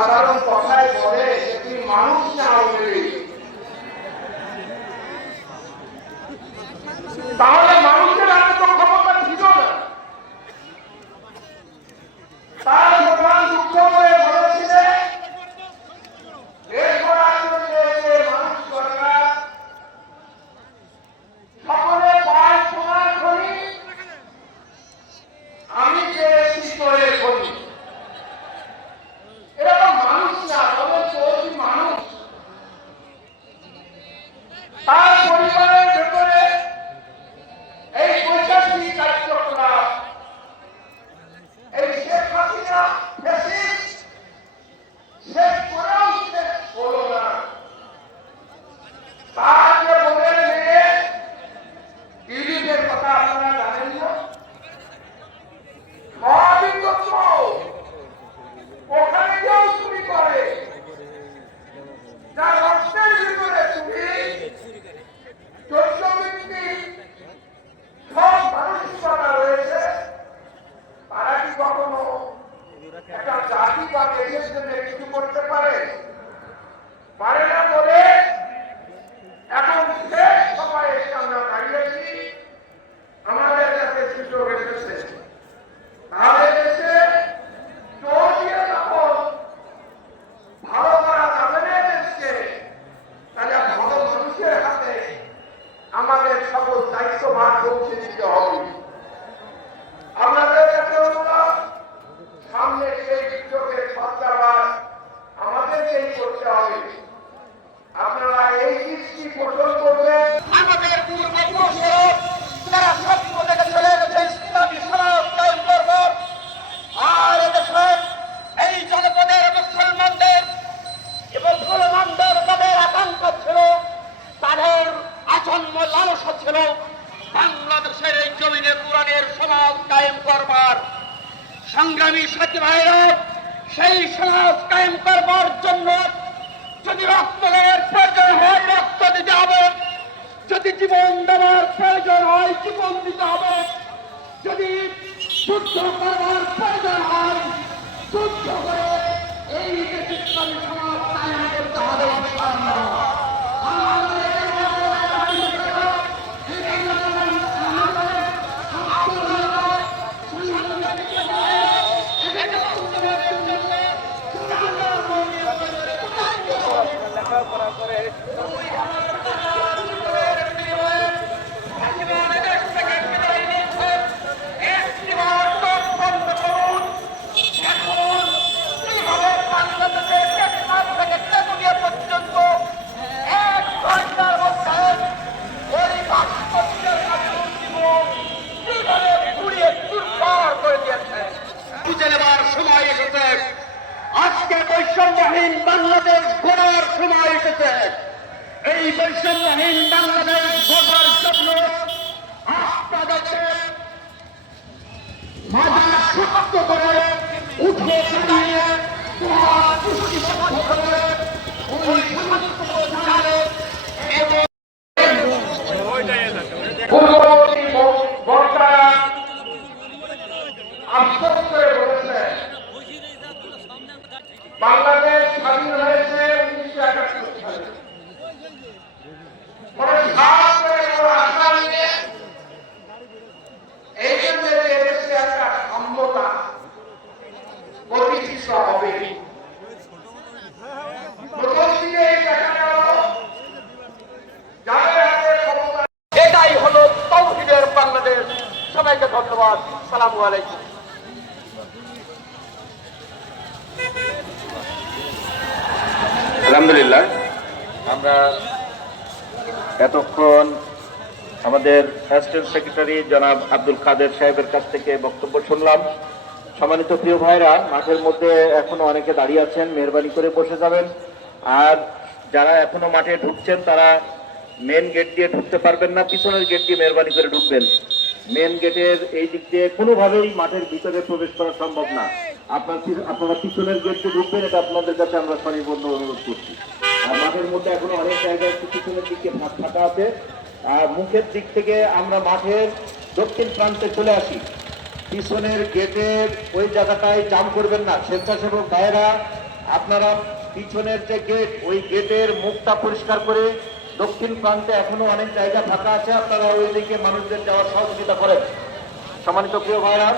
সাধারণ কথায় বলে যে তুমি মানুষ না হলে, তাহলে মানুষের হাতে তো ক্ষমতা ছিল না। তার প্রধান দুঃখ করে বলেছিলেন দেশ গড়ার জন্য মানুষ দরকার, সকলে পায় সোনার খনি, আমি পেয়েছি চোরের খনি। এরকম মানুষ না, তবে চোরই মানুষ। তার পরিবারের ভেতরে এই বৈশাখী কার্যকলাপ, এই শেখ হাসিনা শেষ করেও শেষ হলো না। তার যে বোনের মেয়ে ইলিশের কথা আপনারা জানেন না, সবই তথ্য ওখানে কেউ চুরি করে, যার রক্তের ভিতরে চুরি চৈত্যবৃত্তি সব মানসিকতা রয়েছে, তারা কি কখনো একটা জাতি বা দেশের জন্য কিছু করতে পারে? পারে না বলে এখন শেষ সময়ে আমরা দাঁড়িয়েছি, আমাদের কাছে সুযোগ এসেছে। তাহলে দেশে চোর দিয়ে যখন ভালো করা যাবে না দেশকে, তাহলে ভালো মানুষের হাতে আমাদের সকল দায়িত্বভার পৌঁছে দিতে হবে। আপনাদের কাছে অনুরোধ, সামনে সেই সুযোগের সদ্ব্যবহার আমাদেরকেই করতে হবে। আপনারা এই দৃষ্টি পোষণ করবেন। আমাদের পূর্বপুরুষ যারা সত্য থেকে চলে গেছে ইসলামী সমাজ কায়েম করব, আর এদেশের এই জনপদের মুসলমানদের এবং মুসলমানদের তাদের আকাঙ্ক্ষা ছিল, তাদের আজন্ম লালসা ছিল বাংলাদেশের এই জমিনে কোরআনের সমাজ কায়েম করবার। সংগ্রামী সাথী ভাইরা, সেই সমাজ কায়েম করবার জন্য যদি রক্ত দেওয়ার প্রয়োজন হয় রক্ত দিতে হবে, যদি জীবন দেওয়ার প্রয়োজন হয় জীবন দিতে হবে, যদি যুদ্ধ করবার প্রয়োজন হয় যুদ্ধ করে এই দেশের সমাজ কায়েম করতে হবে। আজকে বৈষম্যহীন বাংলাদেশ গড়ার সময় এসেছে। এই বৈষম্যহীন বাংলাদেশ গড়ার জন্য আপনাদেরকে মাথা শক্ত করে উঠে দাঁড়িয়ে পূর্ববর্তী বক্তারা আফসোস করে বলেছে বাংলাদেশ স্বাধীন হয়েছে 1971 সালে। এই জন্য এদেশে একটা সম্মতা প্রতিষ্ঠিত হবে। এটাই হলো তৌহিদের বাংলাদেশ। সবাইকে ধন্যবাদ। আসসালামু আলাইকুম। আলহামদুলিল্লাহ, আমরা এতক্ষণ আমাদের অ্যাসিস্ট্যান্ট সেক্রেটারি জনাব আব্দুল কাদের সাহেবের কাছ থেকে বক্তব্য শুনলাম। সম্মানিত প্রিয় ভাইরা, মাঠের মধ্যে এখনো অনেকে দাঁড়িয়ে আছেন, মেহরবানি করে বসে যাবেন। আর যারা এখনো মাঠে ঢুকছেন তারা মেন গেট দিয়ে ঢুকতে পারবেন না, পিছনের গেট দিয়ে মেহরবানি করে ঢুকবেন। মেন গেটের এই দিক দিয়ে কোনোভাবেই মাঠের ভিতরে প্রবেশ করা সম্ভব না। আপনারা পিছনের গেট দিয়ে ঢুকবেন, এটা আপনাদের কাছে আমরা সনিবদ্ধ অনুরোধ করছি। আর মাঠের মধ্যে এখনো অনেক জায়গায় পিছনের দিকে ফাঁকা আছে। আর মুখের দিক থেকে আমরা মাঠের দক্ষিণ প্রান্তে চলে আসি। পিছনের গেটের ওই জায়গাটায় জাম করবেন না। স্বেচ্ছাসেবক ভাইয়েরা আপনারা পিছনের যে গেট, ওই গেটের মুখটা পরিষ্কার করে দক্ষিণ প্রান্তে এখনো অনেক জায়গা ফাঁকা আছে, আপনারা ওই দিকে মানুষদের যাওয়ার সহযোগিতা করেন। সম্মানিত প্রিয় ভাইরা,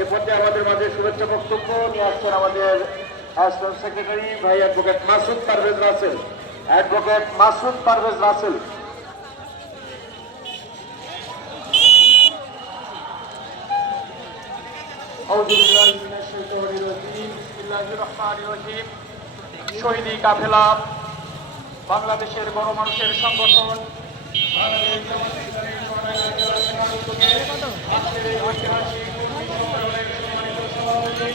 এ পর্যায়ে আমাদের মাঝে শুভেচ্ছা বক্তব্য নিয়ে আসছেন আমাদের অ্যাসিস্ট্যান্ট সেক্রেটারি ভাই অ্যাডভোকেট মাসুদ পারভেজ রাসেল। অ্যাডভোকেট মাসুদ পারভেজ রাসেল। শহীদি কাফেলা বাংলাদেশের গণমানুষের সংগঠন বাংলাদেশ জামাত ইসলামী আজকের এই ঐতিহাসিক কর্মী সম্মেলনের সম্মানিত সভাপতি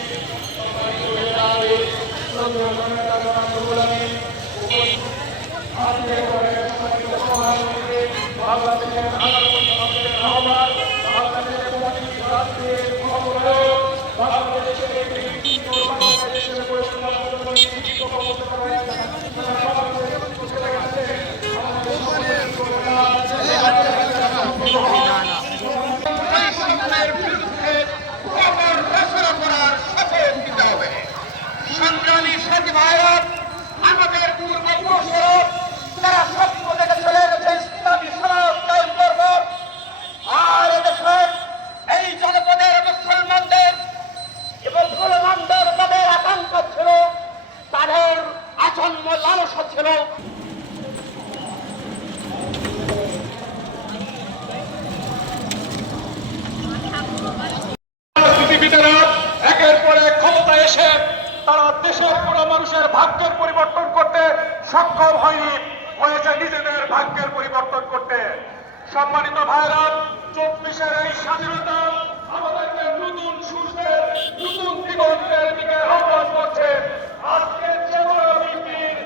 বাংলাদেশের আহ্বান বাংলাদেশের সংগ্রামী সাথী ভাইরা, আমাদের পূর্বপুরুষেরা তারা স্বপ্ন দেখে চলে গেছে ইসলামী সমাজ কায়েম করব। আর এদেশের এই জনপদের মুসলমানদের এবং মুসলমানদের তাদের আকাঙ্ক্ষা ছিল, তাদের আজন্ম লালসা ছিল রাজনীতিবিদেরা একের পর এক ক্ষমতায় এসে তারা দেশের কোন মানুষের ভাগ্যের পরিবর্তন করতে সক্ষম হয়নি, হয়েছে নিজেদের ভাগ্যের পরিবর্তন করতে। সম্মানিত ভাইরা, 24-এর এই স্বাধীনতা আমাদেরকে নতুন সূর্যের নতুন দিগন্তের দিকে আহ্বান করছে। আজকে চেতনা বৃদ্ধির,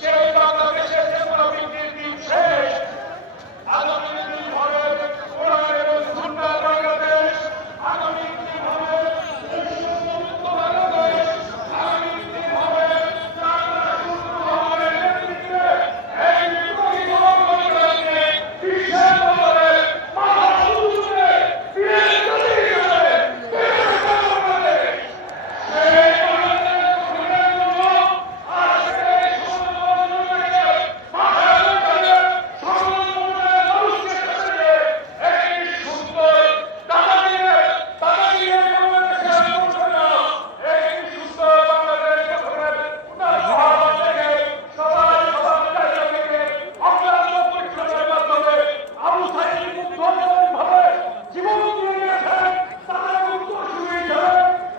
যে বাংলাদেশের চেতনা বৃদ্ধির দিন শেষ। আগামী দিন হবে কোরআন এবং সুন্নাহর বাংলাদেশ, আগামী দিন হবে বিশ্বমুক্ত বাংলাদেশ, আগামী দিন হবে এই বিপ্লবী বাংলাদেশে বিশ্বের দরবারে মাথা উঁচুতে দিয়ে চলে গেছে বাংলাদেশ। সেই বাংলাদেশ গঠনের জন্য আজকে সংগ্রামীকে মাথা উঁচুতে সংগ্রামের মানুষকে সাথে একটি সুন্দর দাদাগিরির বাংলাদেশের ঘোষণা, একটি সুন্দর বাংলাদেশ গঠনের আহ্বান থেকে সবাই সবার জায়গা থেকে অক্লান্ত পরিশ্রমের মাধ্যমে আবু সাঈদ মুক্তভাবে জীবন দিয়ে গেছেন, তাদের উত্তরসূরি হিসেবে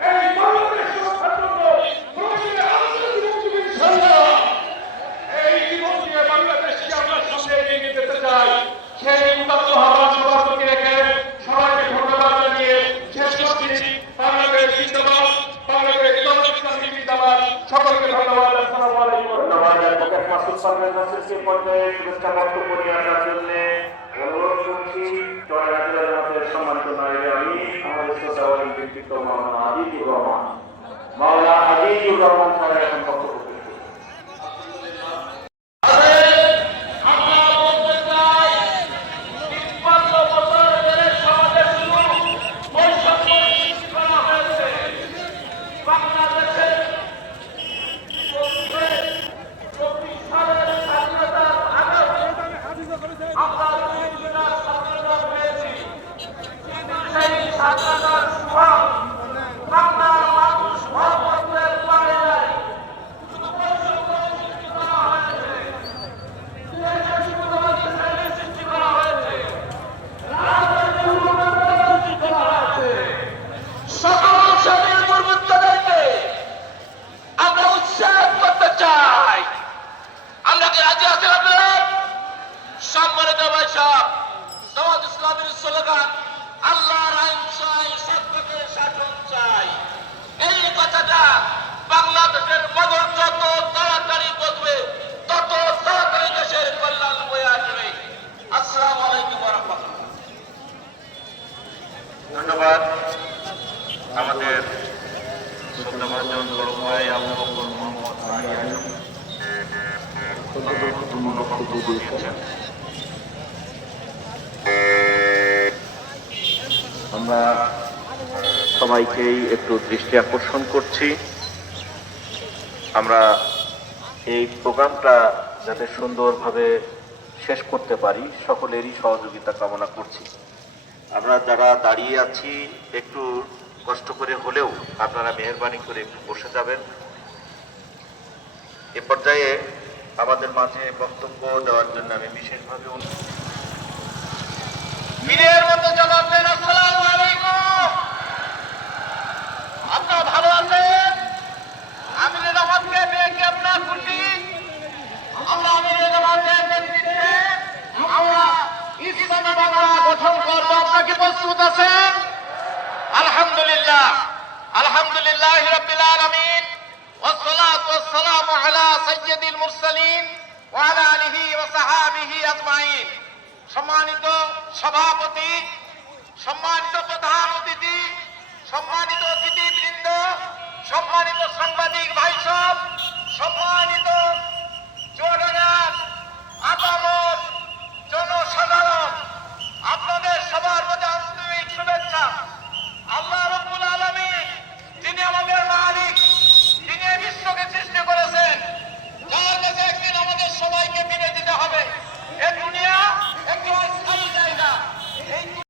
এই বাংলাদেশ রক্ষার জন্য প্রয়োজনে আত্মজীবন দিবেন ইনশাআল্লাহ। এই জীবন দিয়ে বাংলাদেশকে আমরা সামনে এগিয়ে যেতে চাই। সেই উদাত্ত আহ্বান সবার প্রতি রেখে সবাইকে ধন্যবাদ জানিয়ে শেষ করছি। বাংলাদেশ জিন্দাবাদ, বাংলাদেশ জামাত ইসলামী জিন্দাবাদ। সকলকে ধন্যবাদ। আসসালামু আলাইকুম। ধন্যবাদ অ্যাডভোকেট মাসুদ পারভেজ রাসেলকে পর্যায়ে শুভেচ্ছা বক্তব্য নিয়ে আসার জন্য অনুরোধ করছি চররাজা জামাতের সম্মানিত নারী আমি আমাদের শ্রদ্ধাবান ব্যক্তিত্ব মাওলানা আজিজুর রহমান। মাওলানা আজিজুর রহমান সাহেব এখন বক্তব্য করবেন। সম্মানিত ভাই সাহেব, জামাত ইসলামের স্লোগান আল্লাহর আইন চাই, সত্যকে শাসন চাই। এই কথাটা বাংলাদেশের মগজ যত তাড়াতাড়ি বলবে তত তাড়াতাড়ি দেশের কল্যাণ হয়ে আসবে। আসসালামু আলাইকুম ওয়া রাহমাতুল্লাহ। ধন্যবাদ আমাদের শ্রদ্ধাভাজন বড় ভাই আবু বকর মোহাম্মদ আলী আজম বক্তব্য দিয়েছেন। আমরা সবাইকেই একটু দৃষ্টি আকর্ষণ করছি আমরা এই প্রোগ্রামটা যাতে সুন্দরভাবে শেষ করতে পারি সকলেরই সহযোগিতা কামনা করছি। আমরা যারা দাঁড়িয়ে আছি একটু কষ্ট করে হলেও আপনারা মেহেরবানি করে একটু বসে যাবেন। এ পর্যায়ে আমাদের মাঝে বক্তব্য দেওয়ার জন্য আমি বিশেষভাবে বীরের মতো জবাব দেন, আসসালামু আলাইকুম। আপনারা ভালো আছেন? আমির রহমানকে পেয়ে কি আপনার খুশি? আমরা আমির রহমানের নেতৃত্বে আমরা ইসলামী বাংলা গঠন করব। আপনারা কি প্রস্তুত আছেন? আলহামদুলিল্লাহ, আলহামদুলিল্লাহ রাব্বিল আলামিন, ওয়াসসালাতু ওয়াসসালামু আলা সাইয়্যিদিল মুরসালিন ওয়া আলা আলিহি ওয়া সাহাবিহি আজমাইন। সম্মানিত সভাপতি, সম্মানিত প্রধান অতিথি, সম্মানিত অতিথিবৃন্দ, সম্মানিত সাংবাদিক ভাই সব, সম্মানিত জোয়ার আপামর